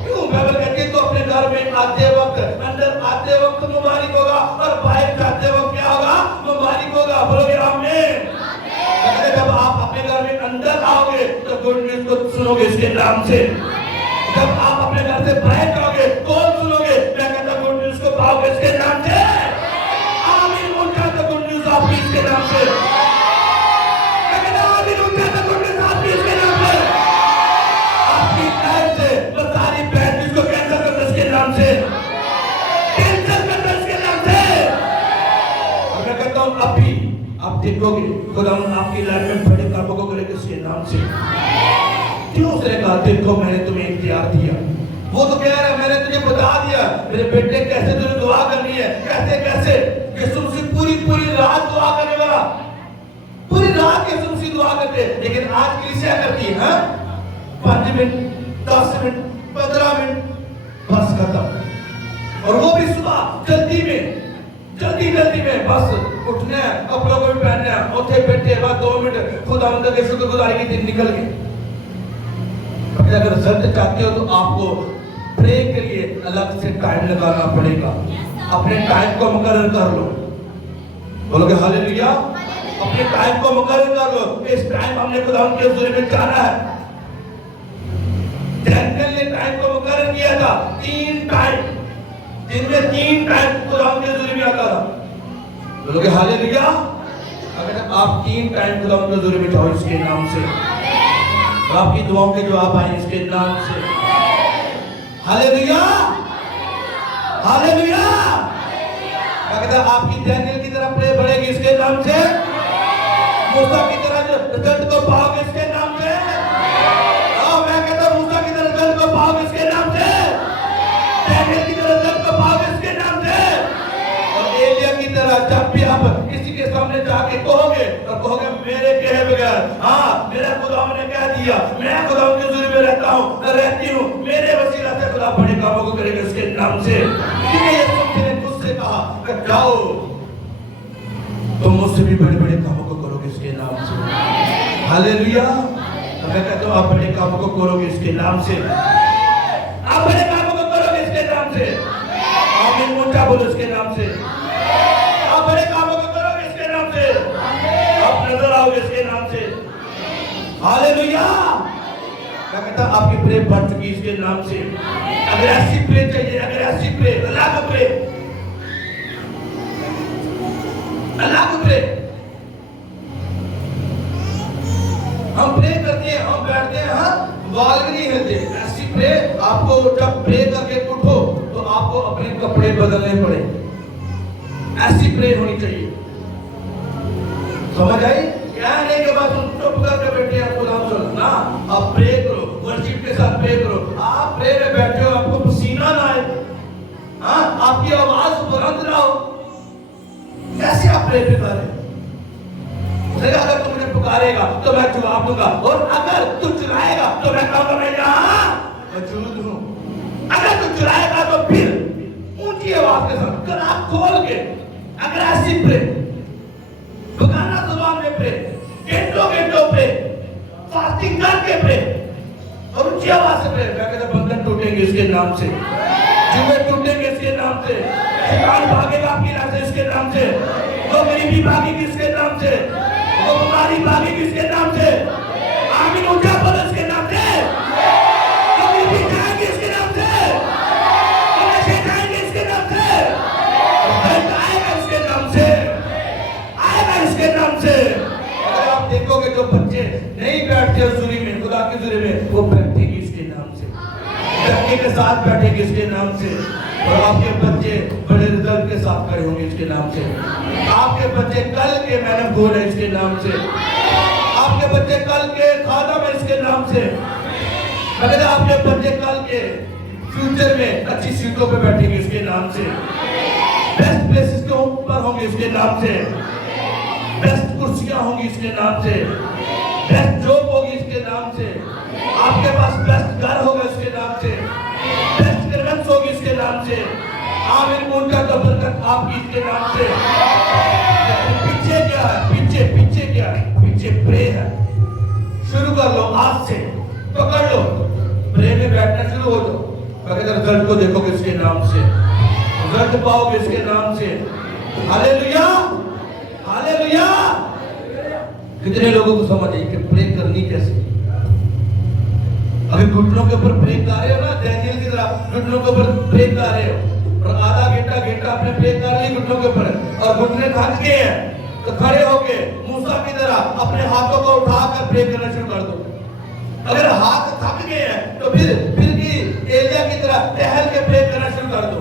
क्यों? बाइबल कहती है तो अपने घर में आते वक्त, अंदर आते वक्त मुबारक होगा, और बाहर जाते वक्त क्या होगा? मुबारक होगा। बोलोगे आमीन। जब आप अपने घर में अंदर आओगे तो गुड न्यूज को सुनोगे इसके नाम से। जब आप अपने घर से बाहर जाओगे कौन सुनोगे? मैं कहता गुड न्यूज को पाओगे इसके नाम से। आमीन। उनका तो गुड न्यूज आपकी इसके नाम से। मैं कहता आमीन। उनका तो गुड न्यूज आपकी इसके नाम से। आपकी लाइफ से वो सारी बैड न्यूज को कैंसिल कर दो इसके नाम से, कैंसिल कर दो इसके नाम से। और मैं कहता हूँ अभी आप देखोगे खुदा आपकी लाइफ में बड़े कामों को करेगा इसके नाम से। क्यों? उसने कहा देखो मैंने तुम्हें इख्तियार दिया। वो तो कह रहा है मैंने तुझे बता दिया मेरे बेटे कैसे तुझे दुआ करनी है, कैसे कैसे। यीशु मसीह पूरी रात दुआ करने वाला, पूरी रात यीशु मसीह दुआ करते। लेकिन आज कलीसिया करती है, हाँ, 5 मिनट 10 मिनट 15 मिनट बस खत्म। और वो भी सुबह जल्दी में बस उठना है, कपड़ों को भी पहनना है, उठे बैठे बाद 2 मिनट खुदावंद के शुक्रगुजारी के दिन निकल गए। अगर रिजल्ट चाहते हो तो आपको प्रे के लिए अलग से टाइम लगाना पड़ेगा। अपने टाइम को मुकर्रर कर लो। बोलोगे हालेलुया। अपने टाइम को मुकर्रर कर लो। इस टाइम हमने खुदावंद के हुजूर में जाना है। डैनियल ने टाइम को मुकर्रर किया था, 3 टाइम, दिन में 3 टाइम खुदावंद के हुजूर में आता था। बोलोगे हालेलुया। अगर आप 3 टाइम खुदावंद के हुजूर में जाओ इसके नाम से, आपकी दुआओं के जवाब आए इसके नाम से। हालेलुया। हालेलुया। मैं कहता आपकी डैनियल की तरह प्रे बढ़ेगी इसके नाम से, मूसा की तरह जो रिजल्ट को पाओगे इसके नाम से। मैं जब भी आप किसी के सामने जाके कहोगे और कहोगे मेरे कहे बगैर, हाँ मेरा खुदा ने कह दिया, मैं खुदा के हुजूर में रहता हूँ, मैं रहती हूँ, मेरे वसीला से खुदा बड़े कामों को करेगा इसके नाम से। क्योंकि यीशु ने तुझसे कहा कि जाओ तुम मुझसे भी बड़े बड़े कामों को करोगे इसके नाम से। हालेलुया। मैं कहता हूँ आप बड़े कामों को करोगे इसके नाम से, आप बड़े कामों को करोगे इसके नाम से। आमीन ऊंचा बोलो इसके नाम से। आप बड़े कामों को करोगे इसके नाम से, आप नजर आओगे इसके नाम से। हालेलुया। मैं कहता हूँ आपकी प्रे बढ़ चुकी इसके नाम से। अगर ऐसी प्रे चाहिए, अगर ऐसी प्रे, अल्लाह को प्रे, अल्लाह को प्रे। हम प्रे करते हैं, हम बैठते हैं, हाँ वाल भी नहीं हिलते। ऐसी प्रे आपको जब प्रे करके उठो तो आपको अपने कपड़े बदलने पड़े। ऐसी प्रे होनी चाहिए। समझ आई? क्या नहीं कि बस चुप करके बैठे आपको नाम सुनो ना, आप प्रे करो, वर्शिप के साथ प्रे करो। आप प्रे में बैठे हो, आपको पसीना ना आए, हाँ आपकी आवाज बुलंद ना हो, कैसे आप प्रे कर रहे? अगर तू मुझे पुकारेगा तो मैं जवाब दूंगा, और अगर तू चिल्लाएगा तो मैं कहूंगा मैं यहाँ मौजूद हूँ। अगर तू चिल्लाएगा तो फिर ऊंची आवाज के साथ कर आँख खोल के, अगर ऐसी प्रे, पुकारा जुबान में प्रे, घंटों घंटों प्रे, फास्टिंग करके प्रे और ऊंची आवाज से प्रे। मैं कहता बंधन टूटेंगे इसके नाम से, जुए टूटेंगे इसके नाम से, शैतान भागेगा आपकी राह से इसके नाम से, वो गरीबी भागेगी इसके नाम से, वो बीमारी भागेगी इसके नाम से। आमीन ऊंचा बोलो इसके नाम से। वो गरीबी जाएगी इसके नाम से, वो नशे जाएंगे इसके नाम से, दर्द आएगा इसके नाम से, आएगा इसके नाम से। अगर आप देखोगे जो बच्चे नहीं बैठते हुजूरी में, खुदा की हुजूरी में, वो बैठेंगे इसके नाम से, बैठने के साथ बैठेंगे इसके नाम से, और आपके बच्चे बड़े रिजल्ट के साथ खड़े होंगे इसके नाम से। आपके बच्चे कल के मैडम गोल है इसके नाम से, आपके बच्चे कल के खादम है इसके नाम से। अगर आपके बच्चे कल के फ्यूचर में अच्छी सीटों पे बैठेंगे इसके नाम से, बेस्ट प्लेसेस के ऊपर होंगे इसके नाम से, बेस्ट कुर्सियां होंगी इसके नाम से, बेस्ट जॉब होगी इसके नाम से, आपके पास बेस्ट घर होगा इसके नाम से, बेस्ट सर्विस होगी इसके नाम से। आमीन उनका तो बरकत आपकी इसके नाम से। पीछे क्या है? पीछे क्या है? पीछे प्रे है। शुरू कर लो आज से, पकड़ लो, प्रे में बैठना शुरू हो जाओ। अगर रिजल्ट को देखोगे इसके नाम से, रिजल्ट पाओगे इसके नाम से। Hallelujah, hallelujah. कितने लोगों को समझ आई कि प्रे करनी कैसे? अभी घुटनों के ऊपर प्रे कर रहे हो ना, डैनियल की तरह घुटनों के ऊपर प्रे कर रहे हो, और आधा घंटा आपने प्रे कर ली घुटनों के ऊपर, और घुटने थक गए हैं तो खड़े होके मूसा की तरह अपने हाथों को उठाकर प्रे करना शुरू कर दो। अगर हाथ थक गए हैं तो फिर की एलिया की तरह टहल के प्रे करना शुरू कर दो।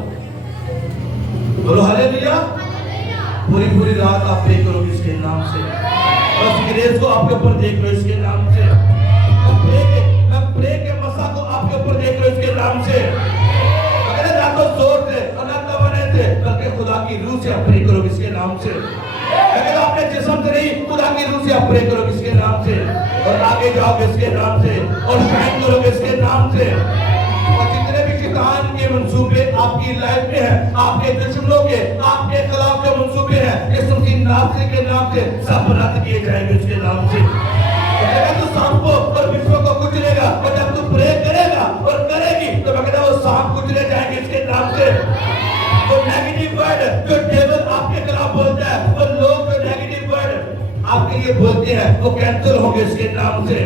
बोलो हालेलुया। पूरी रात आप प्रे करोगे इसके नाम से, बस ग्रेस को आपके ऊपर देख लो इसके नाम से, प्रे के मसा को आपके ऊपर देख लो इसके नाम से। अगर ना तो जोर से और ना तो बने थे, बल्कि खुदा की रूह से आप प्रे करो इसके नाम से। अगर आपने जिस्म से नहीं, खुदा की रूह से आप प्रे करो इसके नाम से, और आगे जाओगे इसके नाम से, और शाइन करोगे इसके नाम से। और जितने भी शैतान के मंसूबे आपकी लाइफ में है, आपके दुश्मनों के, आपके खिलाफ जो मंसूबे हैं, यीशु मसीह नासरी के नाम से सब रद्द किए जाएंगे इसके नाम से। तो सांप को और विश्व को कुचलेगा, और जब तू प्रे करेगा और करेगी तो मैं कहता हूँ वो सांप कुचले जाएंगे इसके नाम से। वो नेगेटिव वर्ड जो डेविल आपके खिलाफ बोलता है, वो लोग जो नेगेटिव वर्ड आपके लिए बोलते हैं, वो कैंसिल होंगे इसके नाम से।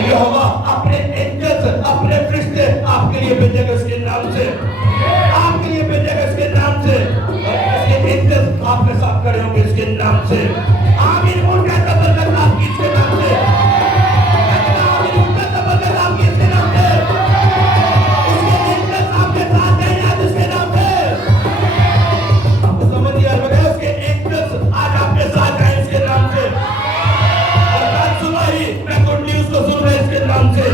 यहोवा अपने एंजल्स, अपने फरिश्ते आपके लिए भेजेगा इसके नाम से, आपके लिए भेजेगा इसके नाम से, और इसके एंजल्स आपके साथ खड़े होंगे इसके नाम से। आमीन। उनका बरकत आपकी इसके नाम से, आमीन। उनका बरकत आपकी इसके नाम से, इसके एंजल्स आपके साथ हैं आज इसके नाम से। आपको समझ नहीं आ रहा? उसके एंजल्स आज आपके साथ हैं इसके नाम से, और कल सुबह ही मैं गुड न्यूज को सुन रहा इसके नाम से।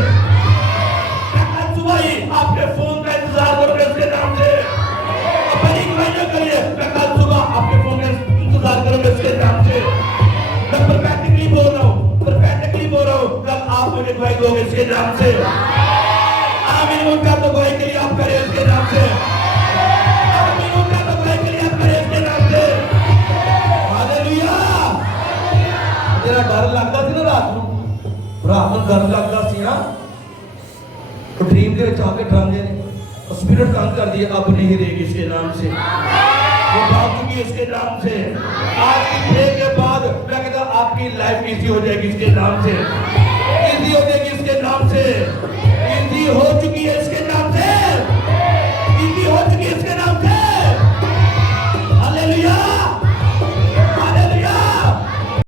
कल सुबह ही आपके फोन का इंतजार करूंगा इसके नाम से। बड़ी कमाइयां करिए, मैं कल सुबह आपके फोन का गवाही दोगे इसके नाम से। आमीन। उनका तो गवाही के लिए आप करें इसके नाम से। आमीन। उनका तो गवाही के लिए आप करें इसके नाम से। हालेलुया। तेरा डर लगता सी ना रात ਨੂੰ डर लगता सी ना तो ड्रीम के ਵਿੱਚ आके डराते हैं स्पिरिट काम कर दिया अब नहीं रहेगी इसके नाम से। वो भाग चुकी इसके नाम से। आज की डे के बाद मैं कहता आपकी लाइफ इजी हो जाएगी इसके नाम से। इजी हो जाएगी इसके नाम से। इजी हो चुकी है इसके नाम